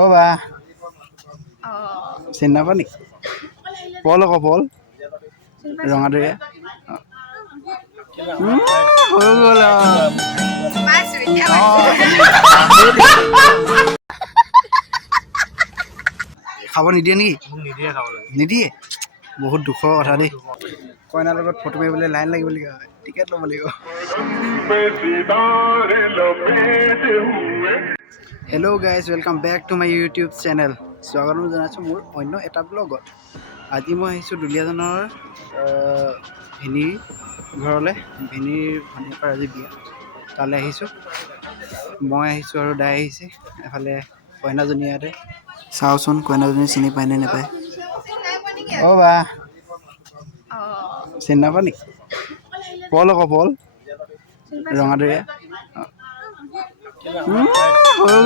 অ' বা চিনি নাপা নেকি? পল আকৌ পল ৰঙাদৰীয়া হৈ গ'ল খাব নিদিয়ে নেকি? নিদিয়ে বহুত দুখৰ কথা দেই। কইনাৰ লগত ফটো মাৰিবলৈ লাইন লাগিবলগীয়া হয়, টিকেট ল'ব লাগিব। Hello' guys, welcome back to my YouTube channel. স্বাগতম জনাইছোঁ মোৰ অন্য এটা ব্লগত। আজি মই আহিছোঁ দুলীয়াজানৰ ভিনীৰ ঘৰলৈ। ভিনীৰ ভনীয়েকৰ আজি বিয়া, তালৈ আহিছোঁ। মই আহিছোঁ আৰু দাই আহিছে। এফালে কইনাজনী ইয়াতে। চাওঁচোন কইনাজনী চিনি পায় নে নাপায়। অ' বা চিনি নাপা নেকি? পল আকৌ পল ৰঙাদৰীয়া হৈ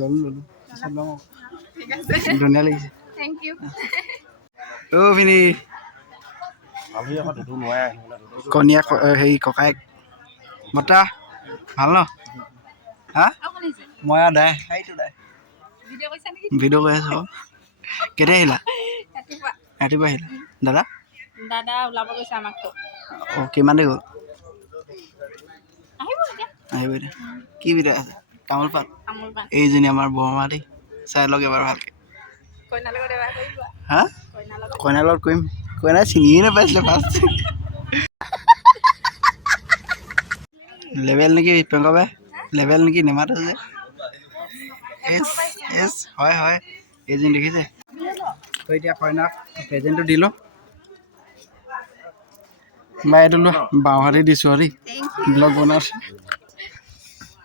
গ'ল ললো ধুনীয়া লাগিছে। অ' ভিনি কণীয়া হেৰি ককায়েক বতা ভাল ন? হা মই আৰু দাই ভিডিঅ' কৰি আছোঁ। কেতিয়া আহিলা? ৰাতিপুৱা আহিলা। দাদা ওলাব গৈছে আমাক। অঁ কিমান দেৰি গ'ল? আহিব এতিয়া। কি ভিডিঅ' আছে? তামোল পাণ এইজনী আমাৰ বৰমা দেই, চাই লওক এবাৰ ভালকৈ। হা কইনাৰ লগত কৰিম। কইনাই চিনিয়ে নাপাইছিলে ফাৰ্ষ্ট। লেবেল নেকি প্ৰিয়ংকা বাই? লেবেল নেকি নেমাতে যে? এছ হয় হয় এইজনী দেখিছে। তো এতিয়া কইনাক প্ৰেজেণ্টটো দি লওঁ। বাই এইটো লোৱা, বাওঁহাতে দিছোঁ আৰু দেই ব্লগ বনাইছোঁ।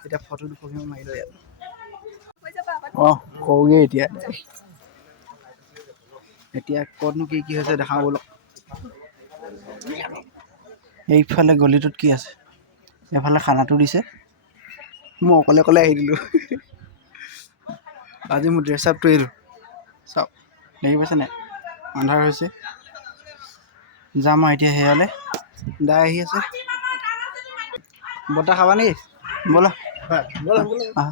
এতিয়া ফটো দুকপি মাৰি লওঁ ইয়াত। অঁ কৰোঁগৈ এতিয়া ক'তনো কি কি হৈছে দেখাওঁ ব'লক। এইফালে গলিটোত কি আছে? এইফালে খানাটো দিছে, মই অকলে অকলে আহি দিলোঁ। আজি মোৰ ড্ৰেছ আপটো এইটো চাওক, দেখি পাইছে নাই? আন্ধাৰ হৈছে। যাম আৰু এতিয়া সেয়ালৈ। দাই আহি আছে। বৰ্তা খাবা নেকি? ব'লা আহ।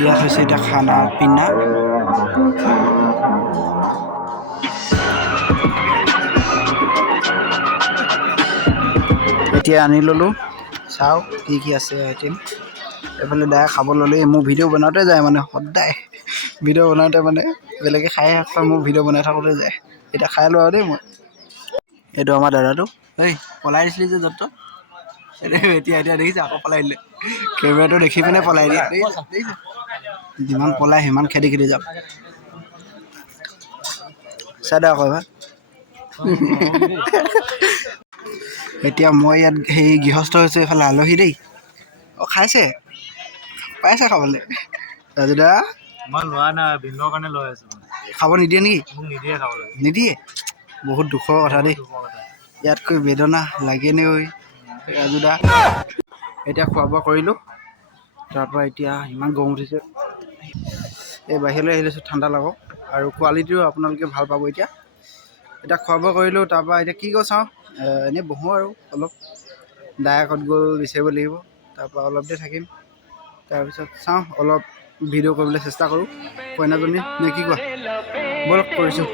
ইয়াত হৈছে এতিয়া খানা পিনা। এতিয়া আনি ল'লোঁ, চাওঁ কি কি আছে আইটেম। এইফালে দাই খাব ল'লেই। মোৰ ভিডিঅ' বনাওঁতে যায় মানে সদায় ভিডিঅ' বনাওঁতে মানে বেলেগে খাই খাই মোৰ ভিডিঅ' বনাই থাকোঁতে যায়। এতিয়া খাই লওঁ আৰু দেই মই। এইটো আমাৰ দাদাটো। এই পলাই দিছিলি যে য'ত ত'ত, এতিয়া দেখিছে আকৌ পলাই দিলে। কেমেৰাটো দেখি পিনে পলাই দিয়ে। যিমান পলাই সিমান খেদি খেদি যাওক। চাই দে আকৌ এবাৰ। এতিয়া মই ইয়াত সেই গৃহস্থ হৈছোঁ, এইফালে আলহী দেই। অঁ খাইছে, পাইছে খাবলৈ। ৰাজু দা মই লোৱা নাই, ভিন্নৰ কাৰণে লৈ আছোঁ। খাব নিদিয়ে নেকি? মোক নিদিয়ে খাবলৈ। নিদিয়ে বহুত দুখৰ কথা দেই। ইয়াতকৈ বেদনা লাগেনে ঐ ৰাজু দা। এতিয়া খোৱা বোৱা কৰিলোঁ, তাৰপৰা এতিয়া ইমান গৰম উঠিছে। এই বাহিৰলৈ আহি লৈছোঁ ঠাণ্ডা লাগক, আৰু কোৱালিটিও আপোনালোকে ভাল পাব। এতিয়া খোৱা বোৱা কৰিলোঁ, তাৰপৰা এতিয়া কি কৰো চাওঁ। এনেই বহোঁ আৰু অলপ। দায়কত গৈ বিচাৰিব লাগিব, তাৰপৰা অলপ দেৰি থাকিম। তাৰপিছত চাওঁ অলপ ভিডিঅ' কৰিবলৈ চেষ্টা কৰোঁ কইনাজনী, নে কি কোৱা? ব'লক কৰিছোঁ।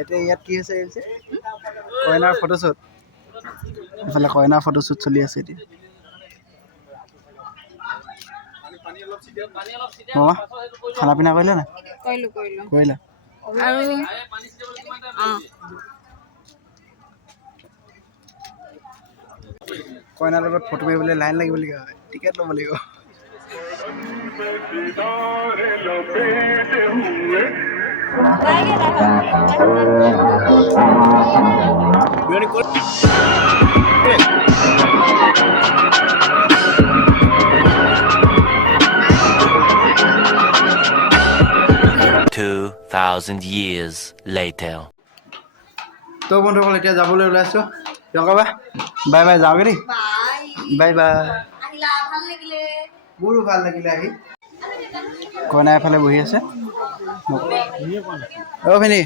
এতিয়া ইয়াত কি হৈছে? কইনাৰ ফটোশ্বুট। এইফালে কইনাৰ ফটোশ্বুট চলি আছে এতিয়া। মামা খানা পিনা কৰিলা নাই? কৰিলা। কইনাৰ লগত ফটো মাৰিবলৈ লাইন লাগিবলগীয়া হয়, টিকেট ল'ব লাগিব। 2,000 years later. তো বন্ধুসকল এতিয়া যাবলৈ ওলাইছোঁ প্ৰিয়ংকা বা বাই বাই যাওঁগে দেই বাই বাই মোৰো ভাল লাগিলে আহি কইনা এফালে বহি আছে অ' ভিনি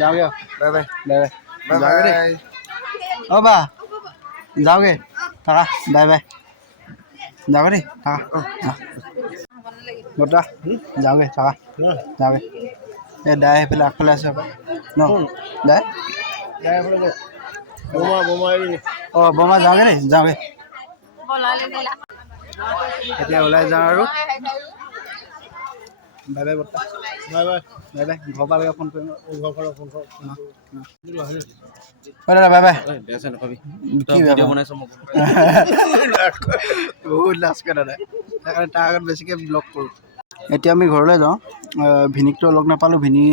যাওঁগে বাই বাই বাই বাই যাওঁগে দেই অ' বা যাওঁগে থাকা বাই বাই যাওঁগে দেই থাকা বৰ্তা যাওঁগে থাকা যাওঁগে এই দাই সেইফালে আগফালে আছে ন দাই অঁ বমা যাওঁগে দেই যাওঁগে এতিয়া ওলাই যাওঁ আৰু বাই বাই বৰ্তা বাই বাই বাই বাই ঘৰ পালেগে ফোন কৰিম দাদা বাই বাই বহুত লাজ কৰে দাদা সেইকাৰণে তাৰ আগত বেছিকৈ ব্লগ কৰোঁ এতিয়া আমি ঘৰলৈ যাওঁ ভিনিকটো লগ নাপালোঁ ভিনি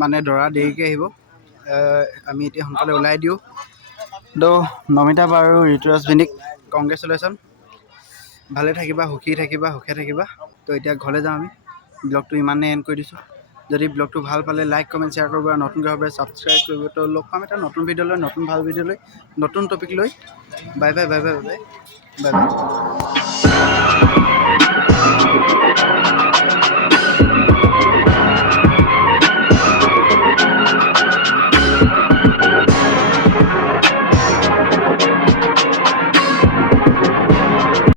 মানে দৰা দেৰিকৈ আহিব আমি এতিয়া সোনকালে ওলাই দিওঁ তো নমিতা বা আৰু ঋতুৰাজ ভিনিক কংগ্ৰেচুলেশ্যন ভালে থাকিবা সুখী থাকিবা সুখে থাকিবা তো এতিয়া ঘৰলৈ যাওঁ আমি ব্লগটো ইমানেই এণ্ড কৰি দিছোঁ যদি ব্লগটো ভাল পালে লাইক কমেণ্ট শ্বেয়াৰ কৰিব আৰু নতুনকৈ ভাৱে ছাবস্ক্ৰাইব কৰিব তো লগ পাম এটা নতুন ভিডিঅ' লৈ নতুন ভাল ভিডিঅ' লৈ নতুন টপিক লৈ bye bye bye bye bye bye bye